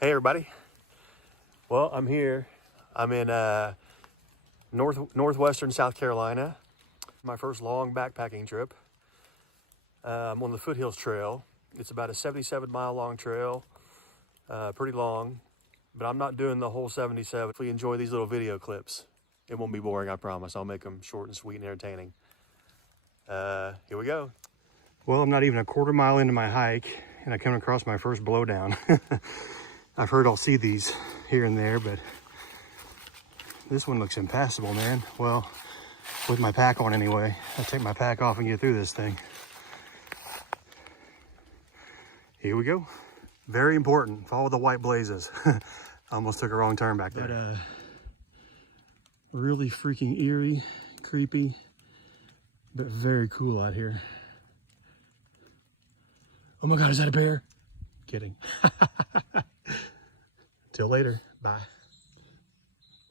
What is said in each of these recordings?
Hey everybody. Well, I'm here. I'm in northwestern South Carolina. My first long backpacking trip. I'm on the Foothills Trail. It's about a 77-mile long trail, pretty long, but I'm not doing the whole 77. If we enjoy these little video clips, it won't be boring, I promise. I'll make them short and sweet and entertaining. Here we go. Well, I'm not even a quarter mile into my hike, and I come across my first blowdown. I've heard I'll see these here and there, but this one looks impassable, man. Well, with my pack on anyway. I'll take my pack off and get through this thing. Here we go. Very important, follow the white blazes. I almost took a wrong turn back there. But really freaking eerie, creepy, but very cool out here. Oh my God, is that a bear? Kidding. Till later, bye.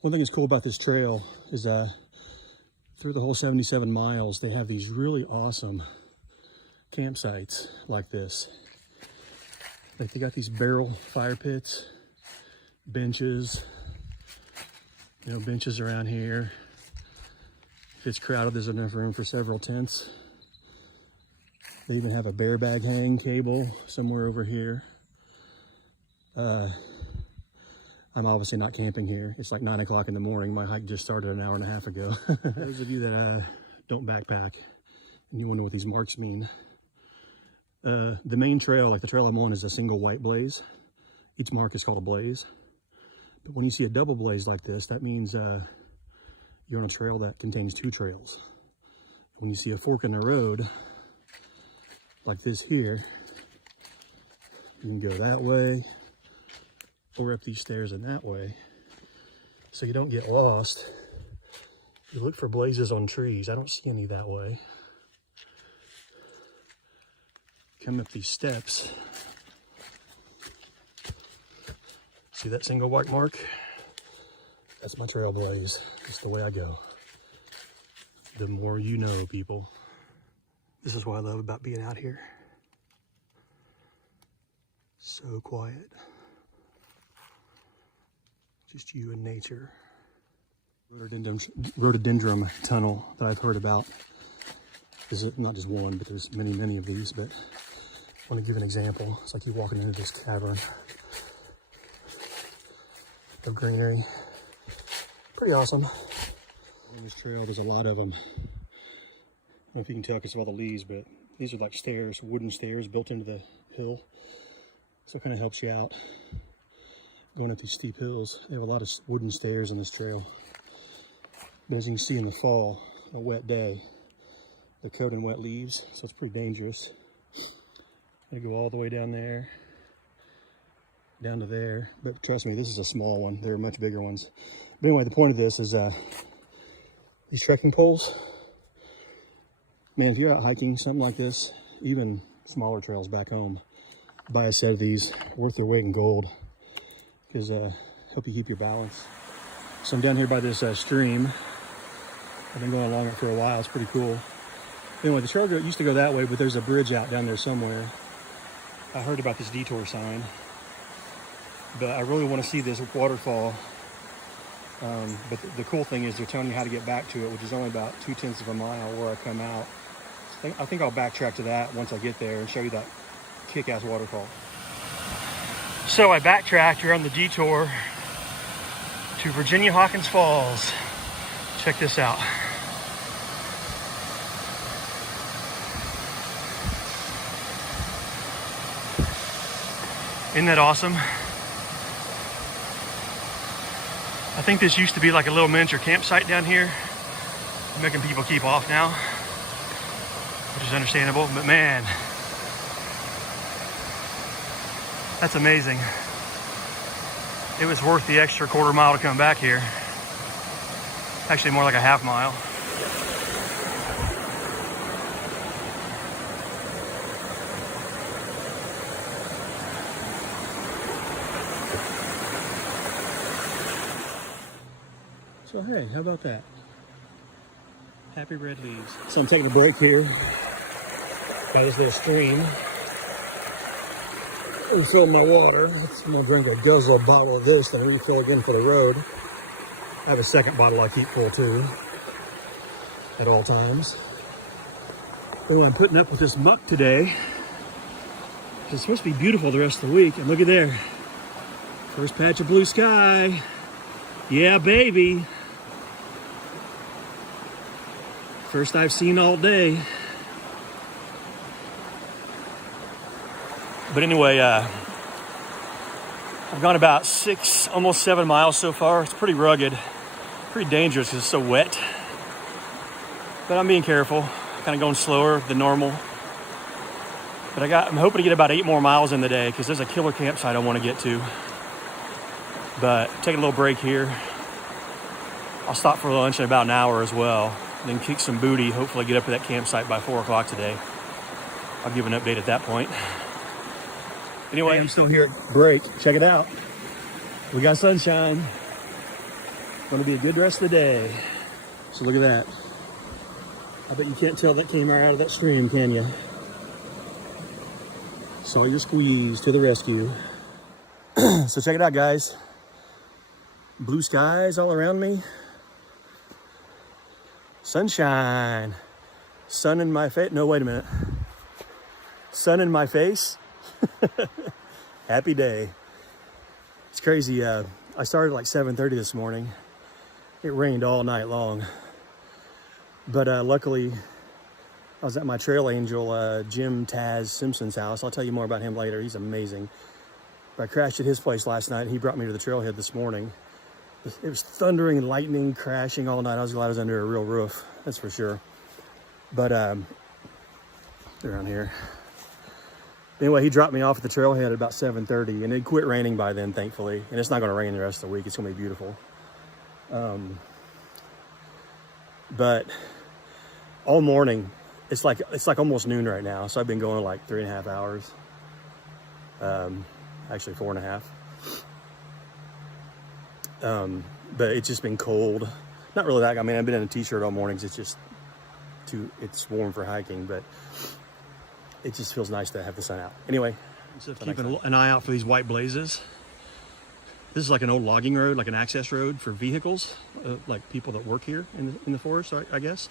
One thing that's cool about this trail is through the whole 77 miles, they have these really awesome campsites like this. Like they got these barrel fire pits, benches, benches around here. If it's crowded, there's enough room for several tents. They even have a bear bag hang cable somewhere over here. I'm obviously not camping here. It's like 9 o'clock in the morning. My hike just started an hour and a half ago. Those of you that don't backpack and you wonder what these marks mean. The main trail, like the trail I'm on, is a single white blaze. Each mark is called a blaze. But when you see a double blaze like this, that means you're on a trail that contains two trails. When you see a fork in the road, like this here, you can go that way, or up these stairs in that way, so you don't get lost. You look for blazes on trees. I don't see any that way. Come up these steps. See that single white mark? That's my trail blaze. That's the way I go. The more you know, people. This is what I love about being out here. So quiet. Just you and nature. Rhododendron tunnel that I've heard about. Is it not just one, but there's many, many of these. But I want to give an example. It's like you're walking into this cavern of greenery. Pretty awesome. On this trail, there's a lot of them. I don't know if you can tell because of all the leaves, but these are like stairs, wooden stairs built into the hill. So it kind of helps you out going up these steep hills. They have a lot of wooden stairs on this trail. But as you can see in the fall, a wet day, they're coated in wet leaves, so it's pretty dangerous. I go all the way down there, down to there. But trust me, this is a small one. There are much bigger ones. But anyway, the point of this is these trekking poles. Man, if you're out hiking something like this, even smaller trails back home, buy a set of these, worth their weight in gold. Because help you keep your balance. So I'm down here by this stream. I've been going along it for a while. It's pretty cool. Anyway, the trail used to go that way, but there's a bridge out down there somewhere. I heard about this detour sign, but I really want to see this waterfall. But the cool thing is they're telling you how to get back to it, which is only about 2/10 of a mile where I come out. I think I'll backtrack to that once I get there and show you that kick-ass waterfall. So I backtracked here on the detour to Virginia Hawkins Falls. Check this out. Isn't that awesome? I think this used to be like a little miniature campsite down here. Making people keep off now, which is understandable, but man, that's amazing. It was worth the extra quarter mile to come back here. Actually, more like a half mile. So hey, how about that? Happy red leaves. So I'm taking a break here by this little stream. Refill my water. I'm gonna drink a guzzle bottle of this, then refill again for the road. I have a second bottle I keep full too, at all times. Oh, I'm putting up with this muck today. It's supposed to be beautiful the rest of the week, and look at there. First patch of blue sky. Yeah, baby. First I've seen all day. But anyway, I've gone about 6, almost 7 miles so far. It's pretty rugged, pretty dangerous because it's so wet. But I'm being careful, kind of going slower than normal. But I'm hoping to get about 8 more miles in the day because there's a killer campsite I want to get to. But taking a little break here. I'll stop for lunch in about an hour as well. Then kick some booty, hopefully get up to that campsite by 4 o'clock today. I'll give an update at that point. Anyway, I'm still here at break. Check it out. We got sunshine. Gonna be a good rest of the day. So look at that. I bet you can't tell that came right out of that stream, can you? Saw you squeeze to the rescue. So check it out, guys. Blue skies all around me. Sunshine. Sun in my face. No, wait a minute. Sun in my face. Happy day. It's crazy. I started like 7:30 this morning. It rained all night long. But luckily, I was at my trail angel, Jim Taz Simpson's house. I'll tell you more about him later. He's amazing. But I crashed at his place last night. He brought me to the trailhead this morning. It was thundering and lightning, crashing all night. I was glad I was under a real roof, that's for sure. But around here. Anyway, he dropped me off at the trailhead at about 7:30, and it quit raining by then, thankfully. And it's not going to rain the rest of the week. It's going to be beautiful. But all morning, it's like almost noon right now. So I've been going like 3.5 hours. Actually 4.5. But it's just been cold. Not really that. I mean, I've been in a t-shirt all morning. It's just it's warm for hiking, but it just feels nice to have the sun out. Anyway, so keeping an eye out for these white blazes. This is like an old logging road, like an access road for vehicles, like people that work here in the forest, I guess.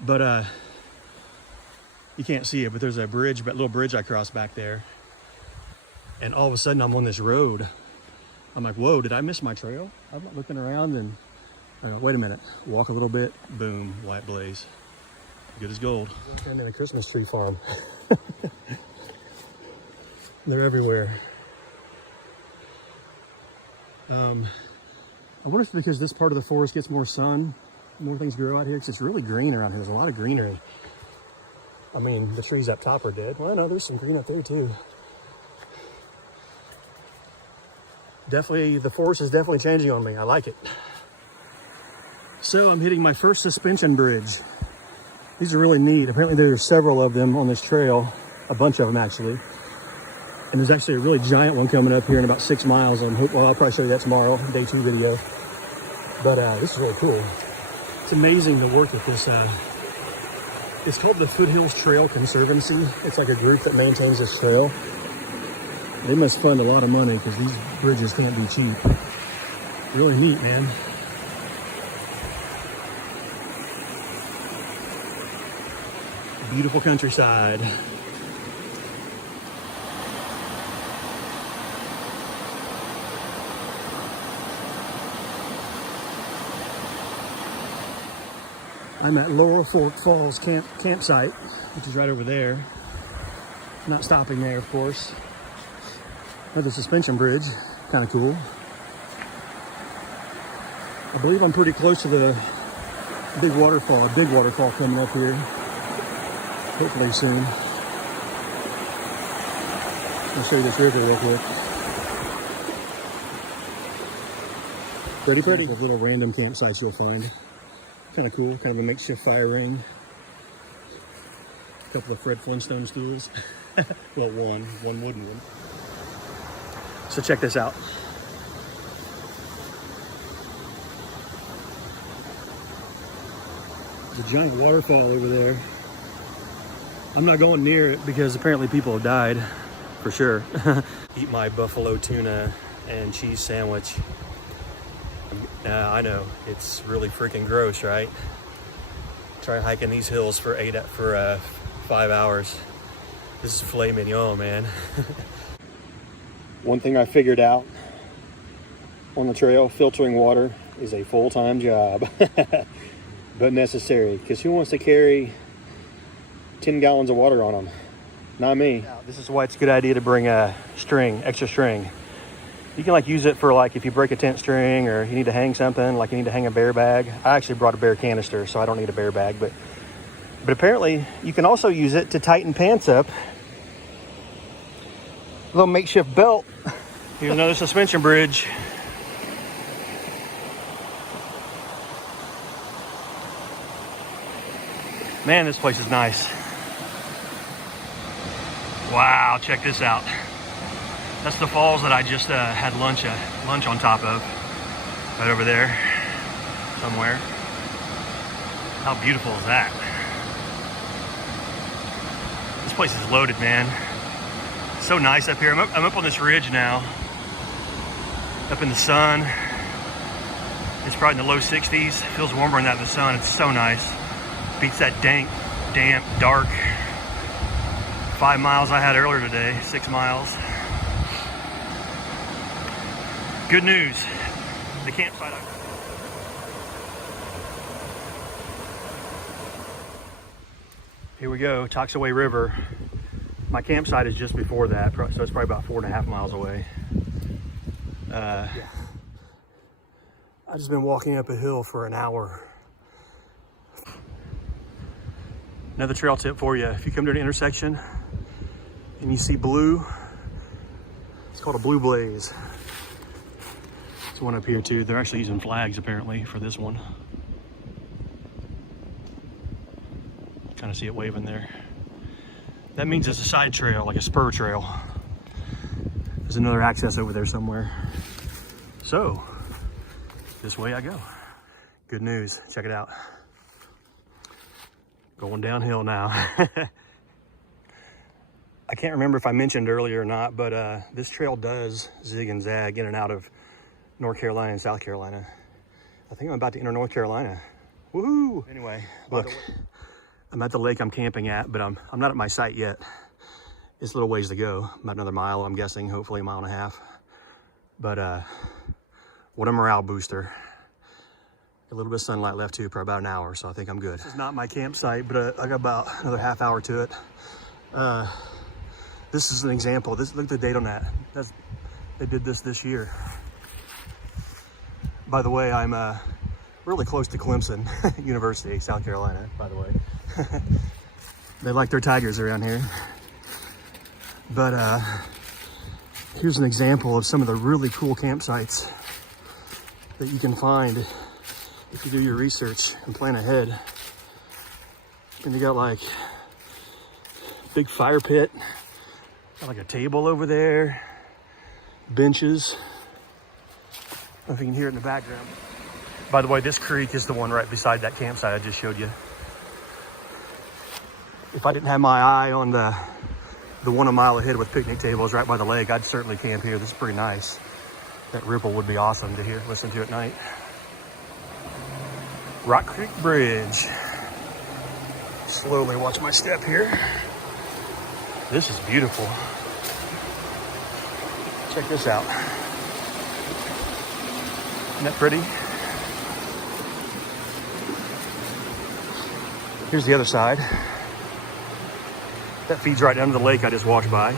But you can't see it, but there's a bridge, little bridge I crossed back there. And all of a sudden I'm on this road. I'm like, whoa, did I miss my trail? I'm looking around and, wait a minute, walk a little bit, boom, white blaze. Good as gold. I'm in a Christmas tree farm. They're everywhere. I wonder if it's because this part of the forest gets more sun, more things grow out here, because it's really green around here. There's a lot of greenery. I mean, the trees up top are dead. Well, no, there's some green up there too. Definitely, the forest is definitely changing on me. I like it. So I'm hitting my first suspension bridge. These are really neat. Apparently there's several of them on this trail, a bunch of them actually. And there's actually a really giant one coming up here in about 6 miles. I'll probably show you that tomorrow, day 2 video. But this is really cool. It's amazing to work with this. It's called the Foothills Trail Conservancy. It's like a group that maintains this trail. They must fund a lot of money because these bridges can't be cheap. Really neat, man. Beautiful countryside. I'm at Laurel Falls campsite, which is right over there. Not stopping there, of course. Another suspension bridge, kind of cool. I believe I'm pretty close to the big waterfall, a big waterfall coming up here. Hopefully soon. I'll show you this river real quick. Pretty. There's little random campsites you'll find. Kind of cool, kind of a makeshift fire ring. A couple of Fred Flintstone stools. Well, one wooden one. So check this out. There's a giant waterfall over there. I'm not going near it because apparently people have died for sure. Eat my buffalo tuna and cheese sandwich. I know, it's really freaking gross, right? Try hiking these hills for 5 hours. This is filet mignon, man. One thing I figured out on the trail, filtering water is a full-time job, but necessary, because who wants to carry 10 gallons of water on them? Not me. Now, this is why it's a good idea to bring a extra string. You can like use it for like if you break a tent string or you need to hang something, like you need to hang a bear bag. I actually brought a bear canister, so I don't need a bear bag, but apparently you can also use it to tighten pants up. A little makeshift belt. Here's another suspension bridge. Man, this place is nice. Wow, check this out. That's the falls that I just had lunch on top of. Right over there, somewhere. How beautiful is that? This place is loaded, man. It's so nice up here. I'm up on this ridge now. Up in the sun. It's probably in the low 60s. Feels warmer than that in the sun. It's so nice. Beats that dank, damp, dark 5 miles I had earlier today. 6 miles. Good news. The campsite. Here we go, Toxaway River. My campsite is just before that, so it's probably about 4.5 miles away. Yeah. I've just been walking up a hill for an hour. Another trail tip for you. If you come to an intersection and you see blue, it's called a blue blaze. There's one up here too. They're actually using flags apparently for this one. Kind of see it waving there. That means it's a side trail, like a spur trail. There's another access over there somewhere. So, this way I go. Good news, check it out. Going downhill now. I can't remember if I mentioned earlier or not, but this trail does zig and zag in and out of North Carolina and South Carolina. I think I'm about to enter North Carolina. Woohoo! Anyway, look, I'm at the lake I'm camping at, but I'm not at my site yet. It's a little ways to go, about another mile, I'm guessing, hopefully a mile and a half. But what a morale booster. A little bit of sunlight left too, probably about an hour, so I think I'm good. This is not my campsite, but I got about another half hour to it. This is an example. Look at the date on that. They did this year. By the way, I'm really close to Clemson University, South Carolina, by the way. They like their tigers around here. But here's an example of some of the really cool campsites that you can find if you do your research and plan ahead. And they got like big fire pit, got like a table over there, benches. I don't know if you can hear it in the background. By the way, this creek is the one right beside that campsite I just showed you. If I didn't have my eye on the one a mile ahead with picnic tables right by the lake, I'd certainly camp here. This is pretty nice. That ripple would be awesome to listen to at night. Rock Creek Bridge. Slowly watch my step here. This is beautiful. Check this out. Isn't that pretty? Here's the other side. That feeds right down to the lake I just walked by.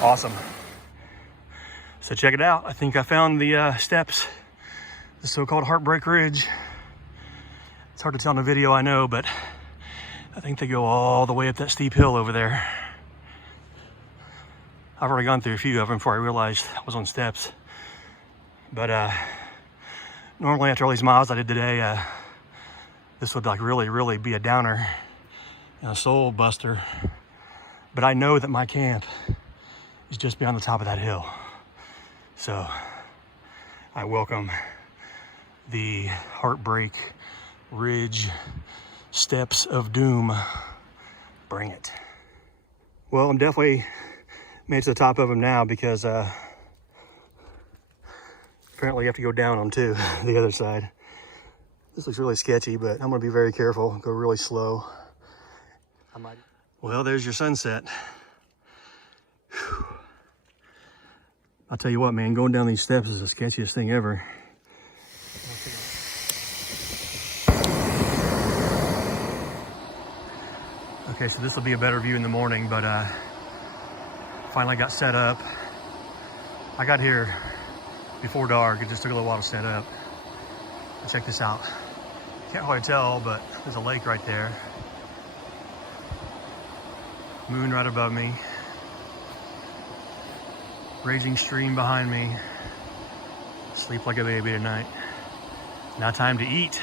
Awesome. So check it out. I think I found the steps, the so-called Heartbreak Ridge. It's hard to tell in the video, I know, but I think they go all the way up that steep hill over there. I've already gone through a few of them before I realized I was on steps. But normally after all these miles I did today, this would like really be a downer and a soul buster. But I know that my camp is just beyond the top of that hill. So I welcome the Heartbreak Ridge Steps of doom. Bring it. Well, I'm definitely made it to the top of them now because apparently you have to go down them too, the other side. This looks really sketchy, but I'm gonna be very careful, go really slow. Well, there's your sunset. Whew. I'll tell you what, man, going down these steps is the sketchiest thing ever. Okay, so this will be a better view in the morning, but finally got set up. I got here before dark. It just took a little while to set up. Check this out. Can't quite tell, but there's a lake right there. Moon right above me. Raging stream behind me. Sleep like a baby tonight. Now time to eat.